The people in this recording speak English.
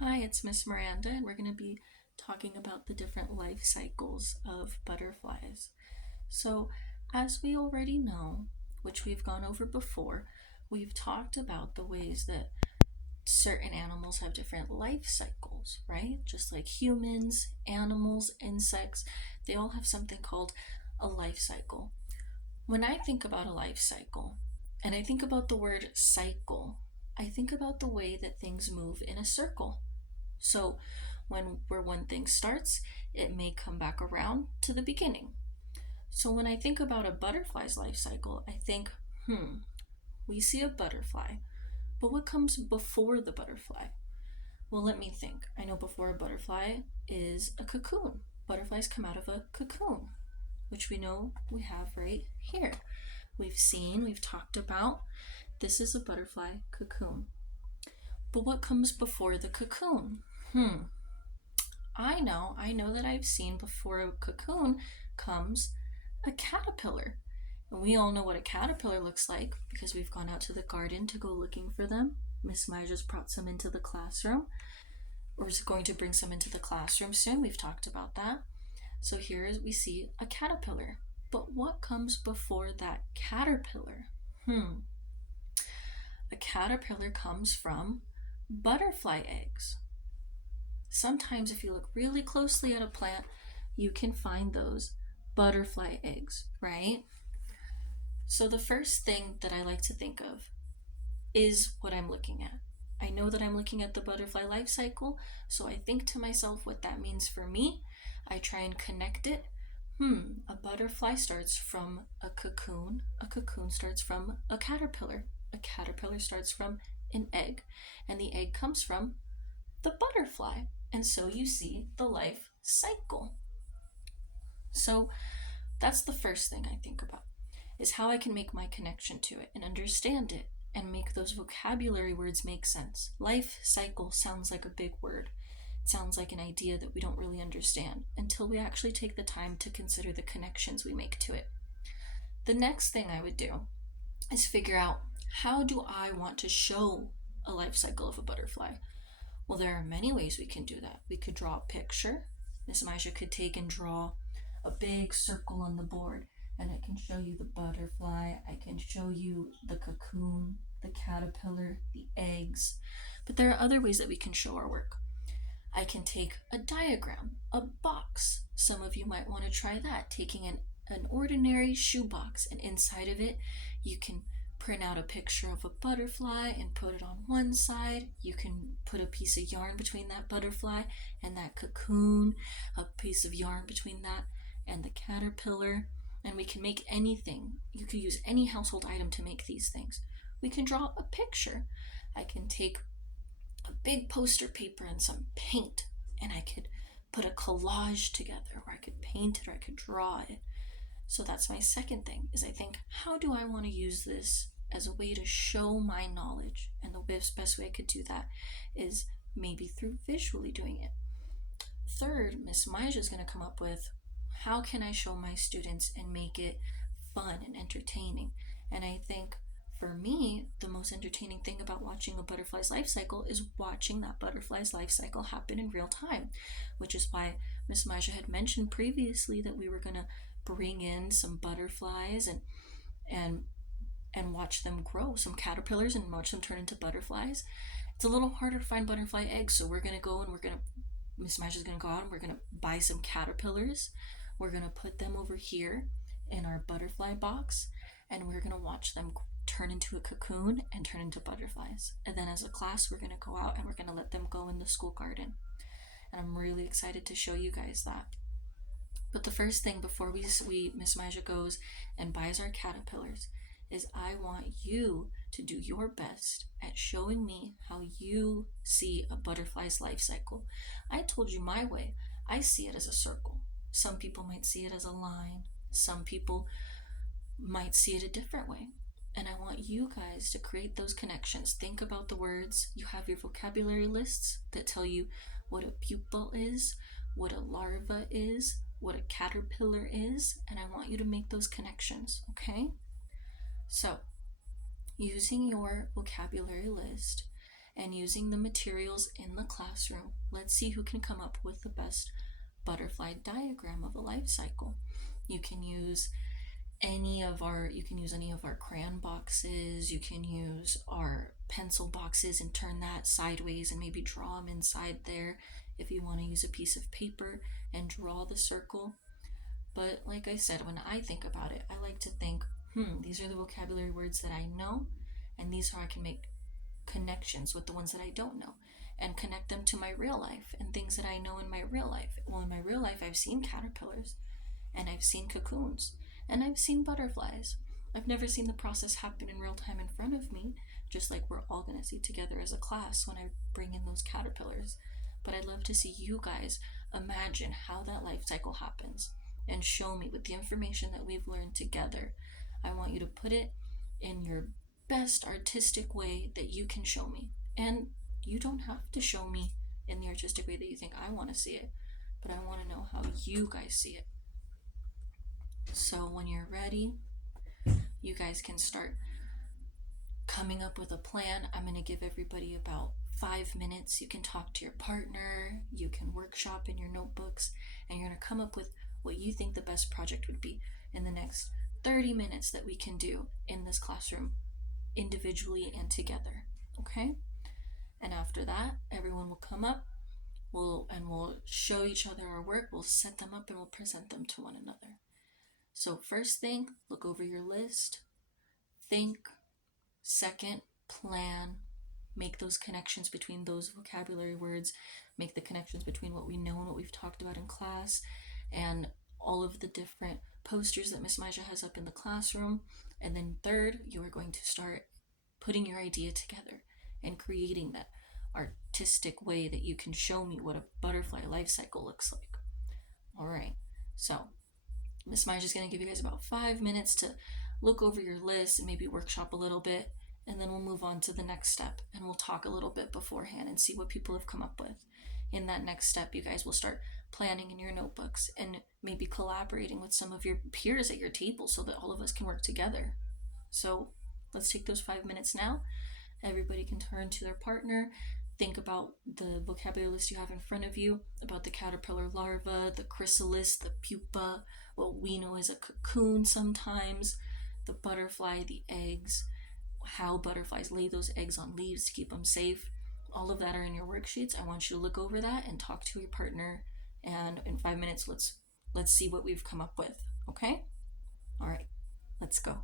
Hi, it's Miss Miranda, and we're going to be talking about the different life cycles of butterflies. So, as we already know, which we've gone over before, we've talked about the ways that certain animals have different life cycles, right? Just like humans, animals, insects, they all have something called a life cycle. When I think about a life cycle, and I think about the word cycle, I think about the way that things move in a circle. So where one thing starts, it may come back around to the beginning. So when I think about a butterfly's life cycle, I think, we see a butterfly, but what comes before the butterfly? Well, let me think. I know before a butterfly is a cocoon. Butterflies come out of a cocoon, which we know we have right here. We've talked about this is a butterfly cocoon. But what comes before the cocoon? I know that I've seen before a cocoon comes a caterpillar. And we all know what a caterpillar looks like because we've gone out to the garden to go looking for them. Miss Maya just brought some into the classroom, or is going to bring some into the classroom soon. We've talked about that. So here is we see a caterpillar. But what comes before that caterpillar? A caterpillar comes from butterfly eggs. Sometimes, if you look really closely at a plant, you can find those butterfly eggs, right? So, the first thing that I like to think of is what I'm looking at. I know that I'm looking at the butterfly life cycle, so I think to myself what that means for me. I try and connect it. A butterfly starts from a cocoon starts from a caterpillar starts from an egg, and the egg comes from the butterfly. And so you see the life cycle. So that's the first thing I think about is how I can make my connection to it and understand it and make those vocabulary words make sense. Life cycle sounds like a big word. It sounds like an idea that we don't really understand until we actually take the time to consider the connections we make to it. The next thing I would do is figure out how do I want to show a life cycle of a butterfly? Well, there are many ways we can do that. We could draw a picture. Miss Maisha could take and draw a big circle on the board, and it can show you the butterfly. I can show you the cocoon, the caterpillar, the eggs. But there are other ways that we can show our work. I can take a diagram, a box. Some of you might want to try that, taking an ordinary shoebox, and inside of it, you can print out a picture of a butterfly and put it on one side. You can put a piece of yarn between that butterfly and that cocoon, a piece of yarn between that and the caterpillar, and we can make anything. You could use any household item to make these things. We can draw a picture. I can take a big poster paper and some paint, and I could put a collage together, or I could paint it, or I could draw it. So that's my second thing is I think, how do I want to use this as a way to show my knowledge? And the best way I could do that is maybe through visually doing it. Third, Miss Maja is going to come up with, how can I show my students and make it fun and entertaining? And I think for me, the most entertaining thing about watching a butterfly's life cycle is watching that butterfly's life cycle happen in real time, which is why Miss Maja had mentioned previously that we were going to bring in some butterflies and and watch them grow, some caterpillars, and watch them turn into butterflies. It's a little harder to find butterfly eggs, so we're gonna go and we're gonna Miss Maja's gonna go out and we're gonna buy some caterpillars. We're gonna put them over here in our butterfly box, and we're gonna watch them turn into a cocoon and turn into butterflies. And then as a class, we're gonna go out and we're gonna let them go in the school garden. And I'm really excited to show you guys that. But the first thing before we Miss Maja goes and buys our caterpillars is I want you to do your best at showing me how you see a butterfly's life cycle. I told you my way. I see it as a circle. Some people might see it as a line. Some people might see it a different way. And I want you guys to create those connections. Think about the words. You have your vocabulary lists that tell you what a pupil is, what a larva is, what a caterpillar is, and I want you to make those connections, okay? So, using your vocabulary list and using the materials in the classroom, let's see who can come up with the best butterfly diagram of a life cycle. You can use any of our crayon boxes, you can use our pencil boxes and turn that sideways and maybe draw them inside there if you want to use a piece of paper and draw the circle. But like I said, when I think about it, I like to think, these are the vocabulary words that I know, and these are how I can make connections with the ones that I don't know and connect them to my real life and things that I know in my real life. Well, in my real life, I've seen caterpillars and I've seen cocoons and I've seen butterflies. I've never seen the process happen in real time in front of me, just like we're all going to see together as a class when I bring in those caterpillars. But I'd love to see you guys imagine how that life cycle happens and show me with the information that we've learned together. I want you to put it in your best artistic way that you can show me. And you don't have to show me in the artistic way that you think I want to see it, but I want to know how you guys see it. So when you're ready, you guys can start coming up with a plan. I'm going to give everybody about 5 minutes. You can talk to your partner, you can workshop in your notebooks, and you're going to come up with what you think the best project would be in the next 30 minutes that we can do in this classroom individually and together. Okay? And after that, everyone will come up, we'll show each other our work, we'll set them up, and we'll present them to one another. So first thing, look over your list, think. Second, plan. Make those connections between those vocabulary words, make the connections between what we know and what we've talked about in class, and all of the different posters that Miss Maja has up in the classroom. And then third, you are going to start putting your idea together and creating that artistic way that you can show me what a butterfly life cycle looks like. All right, so Miss Maja is going to give you guys about 5 minutes to look over your list and maybe workshop a little bit, and then we'll move on to the next step and we'll talk a little bit beforehand and see what people have come up with. In that next step, you guys will start planning in your notebooks and maybe collaborating with some of your peers at your table so that all of us can work together. So let's take those 5 minutes now. Everybody can turn to their partner, think about the vocabulary list you have in front of you, about the caterpillar larva, the chrysalis, the pupa, what we know as a cocoon sometimes, the butterfly, the eggs, how butterflies lay those eggs on leaves to keep them safe. All of that are in your worksheets. I want you to look over that and talk to your partner, and in 5 minutes let's see what we've come up with. Okay? All right, let's go.